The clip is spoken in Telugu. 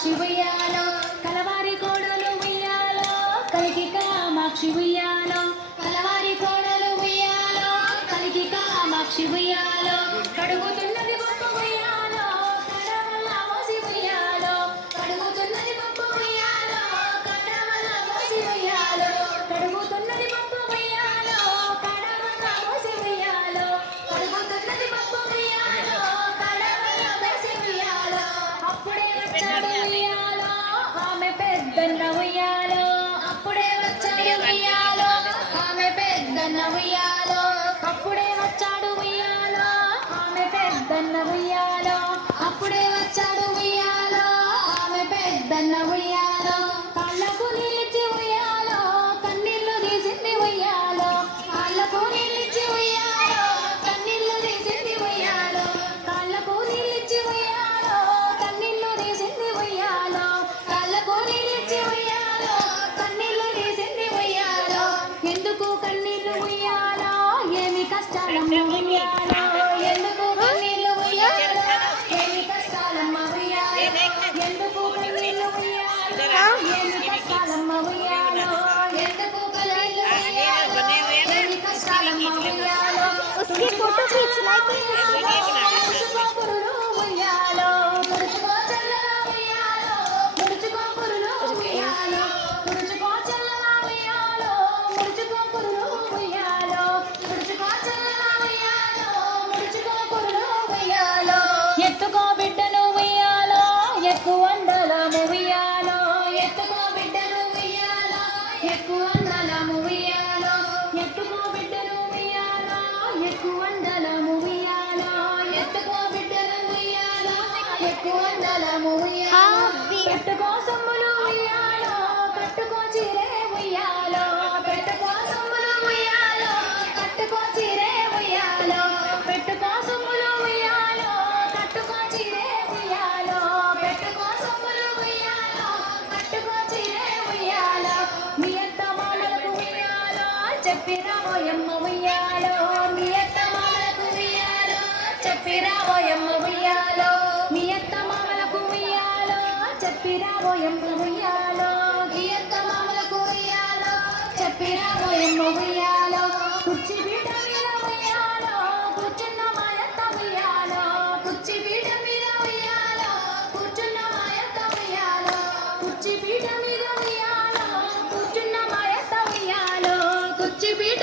కామాక్షి ఉయ్యాలో కలవారి కోడలు ఉయ్యాలో కలికి కామాక్షి ఉయ్యాలో కలవారి కోడలు ఉయ్యాలో కలికి కామాక్షి ఉయ్యాలో కడుగుతున్నది పప్పు ఉయ్యాలో కడవల్ల మోసి ఉయ్యాలో కడుగుతున్నది పప్పు ఉయ్యాలో కడవల్ల మోసి ఉయ్యాలో కడుగుతున్నది పప్పు ఉయ్యాలో కడవల్ల మోసి ఉయ్యాలో కడుగుతున్నది పప్పు ఉయ్యాలో కడవల్ల మోసి ఉయ్యాలో అప్పుడే వచ్చాడు ఉయ్యాలో ఆమె పెద్దన్న ఉయ్యాలో అప్పుడే వచ్చాడు ఉయ్యాలో ఆమె పెద్దన్న ఉయ్యాలో అప్పుడే వచ్చాడు ఉయ్యాలో ఆమె పెద్దన్న ఉయ్యాలో అప్పుడే వచ్చాడు ఉయ్యాలో ఆమె పెద్దన్న ఉయ్యాలో కాళ్ళకు నిలిచి ఉయ్యాలో కన్నీళ్లు తీసింది ఉయ్యాలో కాళ్ళకు నిలిచి ఉయ్యాలో కన్నీళ్లు తీసింది ఉయ్యాలో కాళ్ళకు నిలిచి ఉయ్యాలో కన్నీళ్లు తీసింది ఉయ్యాలో కాళ్ళకు నిలిచి ఉయ్యాలో కన్నీళ్లు తీసింది ఉయ్యాలో ఎందుకు కన్నీళ్లు ఉయ్యాలో ఏమి కష్టాలమ్మ ఉయ్యాలో ఎందుకు కన్నీళ్లు ఉయ్యాలో ఏమి కష్టాలమ్మ ఉయ్యాలో ఎందుకు కన్నీళ్లు ఉయ్యాలో ఏమి కష్టాలమ్మ ఉయ్యాలో ఎందుకు కన్నీళ్లు ఉయ్యాలో ఏమి కష్టాలమ్మ ఉయ్యాలో उसकी फोटो खींचना है कि ముడుచుకో పురులు ఉయ్యాలో ముడుచుకో చల్లల ఉయ్యాలో ముడుచుకో పురులు ఉయ్యాలో ముడుచుకో చల్లల ఉయ్యాలో ముడుచుకో పురులు ఉయ్యాలో ముడుచుకో చల్లల ఉయ్యాలో ముడుచుకో పురులు ఉయ్యాలో ఎత్తుకో బిడ్డను ఉయ్యాలో ఎక్కువ అండలము ఉయ్యాలో ఎత్తుకో బిడ్డను ఉయ్యాలో ఎక్కువ అండలము ఉయ్యాలో ఎత్తుకో బిడ్డను ఉయ్యాలో ఎక్కువ అండలము ఉయ్యాలో ఎత్తుకో బిడ్డను ఉయ్యాలో ఎక్కువ అండలము ఉయ్యాలో పెట్టుకో సొమ్ములు ఉయ్యాలో కట్టుకో చీరే ఉయ్యాలో పెట్టుకో సొమ్ములు ఉయ్యాలో కట్టుకో చీరే ఉయ్యాలో పెట్టుకో సొమ్ములు ఉయ్యాలో కట్టుకో చీరే ఉయ్యాలో పెట్టుకో సొమ్ములు ఉయ్యాలో కట్టుకో చీరే ఉయ్యాలో మీ అత్త మామలకు ఉయ్యాలో చెప్పిరావోయమ్మ ఉయ్యాలో మీ అత్త మామలకు ఉయ్యాలో చెప్పిరావోయమ్మ ఉయ్యాలో మీ అత్త మామలకు ఉయ్యాలో చెప్పిరావోయమ్మ ఉయ్యాలో మీ అత్త మామలకు ఉయ్యాలో చెప్పిరావోయమ్మ ఉయ్యాలో కుర్చీ పీట మీద ఉయ్యాలో కూర్చున్న మాయత్త ఉయ్యాలో కుర్చీ పీట మీద ఉయ్యాలో కూర్చున్న మాయత్త ఉయ్యాలో కుర్చీ పీట మీద ఉయ్యాలో కూర్చున్న మాయత్త ఉయ్యాలో కుర్చీ పీట